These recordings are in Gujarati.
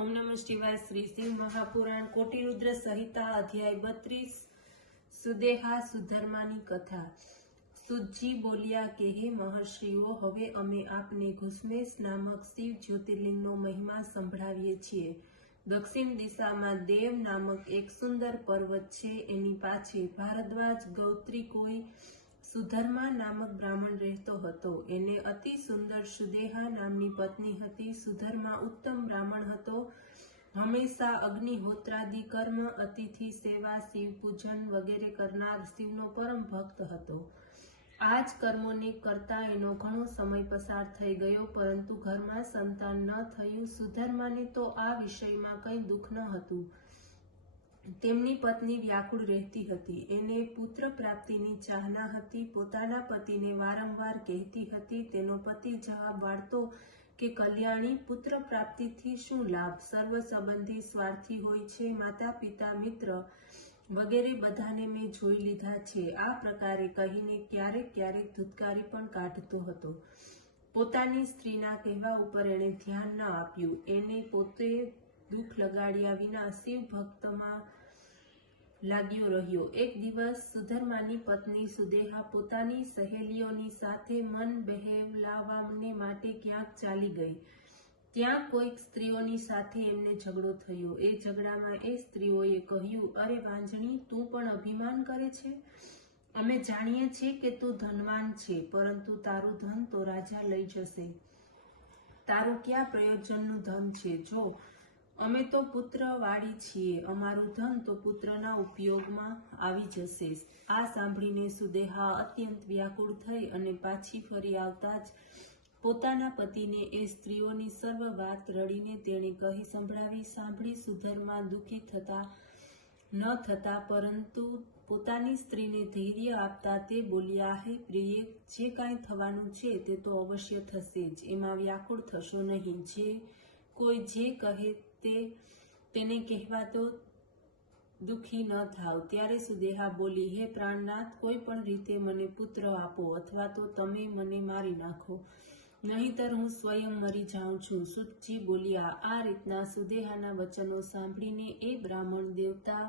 ओम नमः शिवाय। श्री शिव महापुराण कोटिरुद्र संहिता अध्याय 32 सुदेहा सुधर्मानी कथा। सुतजी बोलिया के हे महर्षिओ, हवे अमे आपने घुसमेस नामक शिव ज्योतिर्लिंगनो महिमा संभळावीए छीए। दक्षिण दिशामां देव नामक एक सुंदर पर्वत छे, एनी पाछे भारद्वाज गौत्री कोई सुधर्मा नामक ब्राह्मण रहतो हतो। एने अति सुंदर सुदेहा नामनी पत्नी हती। सुधर्मा उत्तम ब्राह्मण हतो। हमेशा अग्निहोत्रादि कर्म, अतिथि सेवा, शिव पूजन वगैरे करनार शिवनो परम भक्त हतो। आज कर्मोने करता एनो घणो समय पसार थई गयो, परंतु घरमां संतान न थयुं। सुधर्माने तो आ विषयमां कई दुख न हतुं। તેમની પત્ની વ્યાકુળ રહેતી હતી। એને પુત્ર પ્રાપ્તિની ચાહના હતી। પોતાના પતિને વારંવાર કહેતી હતી। તેનો પતિ જવાબ વાળતો કે કલ્યાણી, પુત્ર પ્રાપ્તિથી શું લાભ? સર્વ સંબંધી સ્વાર્થી હોય છે। માતા પિતા મિત્ર વગેરે બધાને મેં જોઈ લીધા છે। આ પ્રકારે કહીને ક્યારેક ક્યારેક ધુતકારી પણ કાઢતો હતો। પોતાની સ્ત્રીના કહેવા ઉપર એણે ધ્યાન ન આપ્યું। એને પોતે दुख लगाड़िया विना शिव भक्तमां लाग्यो रह्यो। एक दिवस सुधर्मानी पत्नी सुदेहा पोतानी सहेलीओनी साथे मन बहेलावाने माटे क्यांक चाली गई। त्यां कोईक स्त्रीओनी साथे एमने झगड़ो थयो। ए झगड़ामां ए स्त्रीओए कह्युं, अरे वांझणी, तू पण अभिमान करे छे? अमे जाणीए छे के तू धनवान छे, परंतु तारुं धन तो राजा लई जशे। तारुं क्या प्रयोजननुं धन छे? जो અમે તો પુત્ર વાળી છીએ, અમારું ધન તો પુત્રના ઉપયોગમાં આવી જશે। આ સાંભળીને સુદેહા અત્યંત વ્યાકુળ થઈ અને પાછી ફરી આવતા જ પોતાના પતિને એ સ્ત્રીઓની સર્વ વાત રડીને તેણે કહી સંભળાવી। સાંભળી સુધર્મા દુઃખી ન થતા, પરંતુ પોતાની સ્ત્રીને ધૈર્ય આપતા તે બોલ્યા, હે પ્રિય, જે કાંઈ થવાનું છે તે તો અવશ્ય થશે જ, એમાં વ્યાકુળ થશો નહીં। જે કોઈ જે કહે તેને કહેવા તો દુઃખી ન થાવ। ત્યારે સુદેહા બોલી, હે પ્રાણનાથ, કોઈ પણ રીતે મને પુત્ર આપો, અથવા તો તમે મને મારી નાખો, નહીંતર હું સ્વયં મરી જાઉં છું। સુતજી બોલ્યા। આ રીતના સુદેહાના વચનો સાંભળીને એ બ્રાહ્મણ દેવતા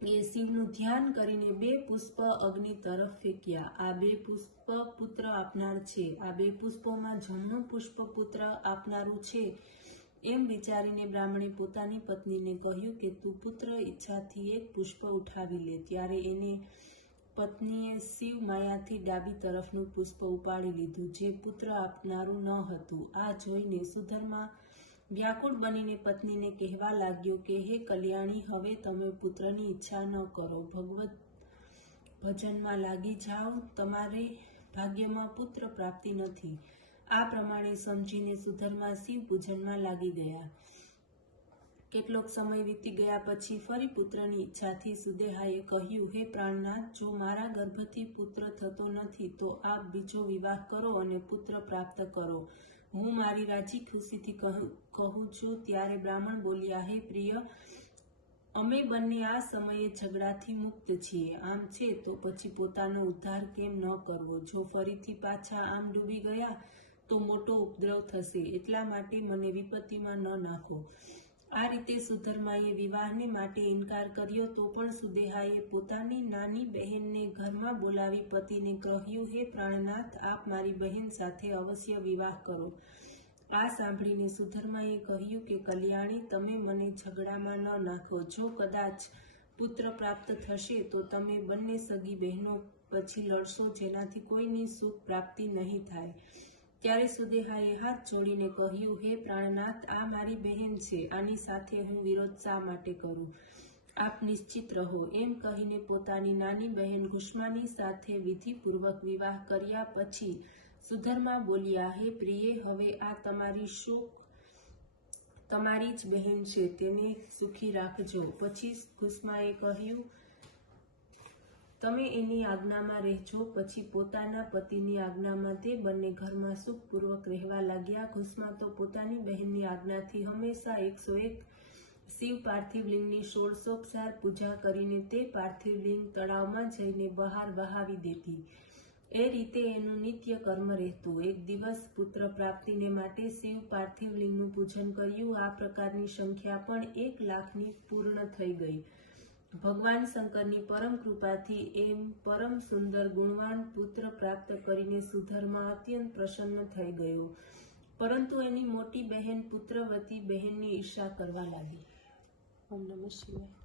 એ શિવનું ધ્યાન કરીને 2 પુષ્પ અગ્નિ તરફ ફેંક્યા। આ 2 પુષ્પ પુત્ર આપનાર છે। આ 2 પુષ્પોમાં જમણું પુષ્પ પુત્ર આપનારું છે એમ વિચારીને બ્રાહ્મણે પોતાની પત્નીને કહ્યું કે તું પુત્ર ઈચ્છાથી એક પુષ્પ ઉઠાવી લે। ત્યારે એને પત્નીએ શિવ માયાથી ડાબી તરફનું પુષ્પ ઉપાડી લીધું, જે પુત્ર આપનારું ન હતું। આ જોઈને સુધર્મા વ્યાકુળ બનીને પત્નીને કહેવા લાગ્યો કે હે કલ્યાણી, હવે તમે પુત્રની ઈચ્છા ન કરો, ભગવત ભજનમાં લાગી જાઓ, તમારે ભાગ્યમાં પુત્ર પ્રાપ્તિ નથી। આ પ્રમાણે સમજીને સુધર્મા શિવ પૂજનમાં લાગી ગયા। કેટલોક સમય વીતી ગયા પછી ફરી પુત્રની ઈચ્છાથી સુદેહાએ કહ્યું, હે પ્રાણનાથ, જો મારા ગર્ભથી પુત્ર થતો નથી તો આપ બીજો વિવાહ કરો અને પુત્ર પ્રાપ્ત કરો, હું મારી રાજી ખુશીથી કહું છું। ત્યારે બ્રાહ્મણ બોલ્યા, હે પ્રિય, અમે બંને આ સમયે ઝઘડાથી મુક્ત છીએ। આમ છે તો પછી પોતાનો ઉદ્ધાર કેમ ન કરવો? જો ફરીથી પાછા આમ ડૂબી ગયા તો મોટો ઉપદ્રવ થશે, એટલા માટે મને વિપત્તિમાં ન નાખો। આ રીતે સુધર્માએ વિવાહને માટે ઇનકાર કર્યો તો પણ સુદેહાએ પોતાની નાની બહેનને ઘરમાં બોલાવી પતિને કહ્યું, હે પ્રાણનાથ, આપ મારી બહેન સાથે અવશ્ય વિવાહ કરો। આ સાંભળીને સુધર્માએ કહ્યું કે કલ્યાણી, તમે મને ઝઘડામાં ન નાખો। જો કદાચ પુત્ર પ્રાપ્ત થશે તો તમે બંને સગી બહેનો પછી લડશો, જેનાથી કોઈની સુખ પ્રાપ્તિ નહીં થાય। ત્યારે સુદેહાએ હાથ જોડીને કહ્યું, હે પ્રાણનાથ, આ મારી બહેન છે, આની સાથે હું વિરોધ શા માટે કરું? આપ નિશ્ચિત રહો। એમ કહીને પોતાની નાની બહેન કુષ્માની સાથે વિધિપૂર્વક વિવાહ કર્યા પછી સુધર્મા બોલ્યા, હે પ્રિય, હવે આ તમારી જ બહેન છે, તેને સુખી રાખજો। પછી કુષ્માએ કહ્યું, તમે એની આજ્ઞામાં રહેજો। પછી પોતાના પતિની આજ્ઞામાં તે બંને ઘરમાં સુખપૂર્વક રહેવા લાગ્યા। કુષ્મા તો પોતાની બહેનની આજ્ઞાથી હંમેશા 101 શિવ પાર્થિવ લિંગની 1600 પૂજા કરીને તે પાર્થિવ લિંગ તળાવમાં જઈને બહાર વહાવી દેતી। એ રીતે એનું નિત્ય કર્મ રહેતું. એક દિવસ પુત્ર પ્રાપ્તિને માટે શિવ પાર્થિવ લિંગનું પૂજન કર્યું. આ પ્રકારની સંખ્યા પણ 1,00,000ની પૂર્ણ થઈ ગઈ. ભગવાન શંકરની પરમ કૃપાથી એમ પરમ સુંદર ગુણવાન પુત્ર પ્રાપ્ત કરીને સુધર્મા અત્યંત પ્રસન્ન થઈ ગયો. પરંતુ એની મોટી બહેન પુત્રવતી બહેનની ઈર્ષા કરવા લાગી. ઓમ નમઃ શિવાય.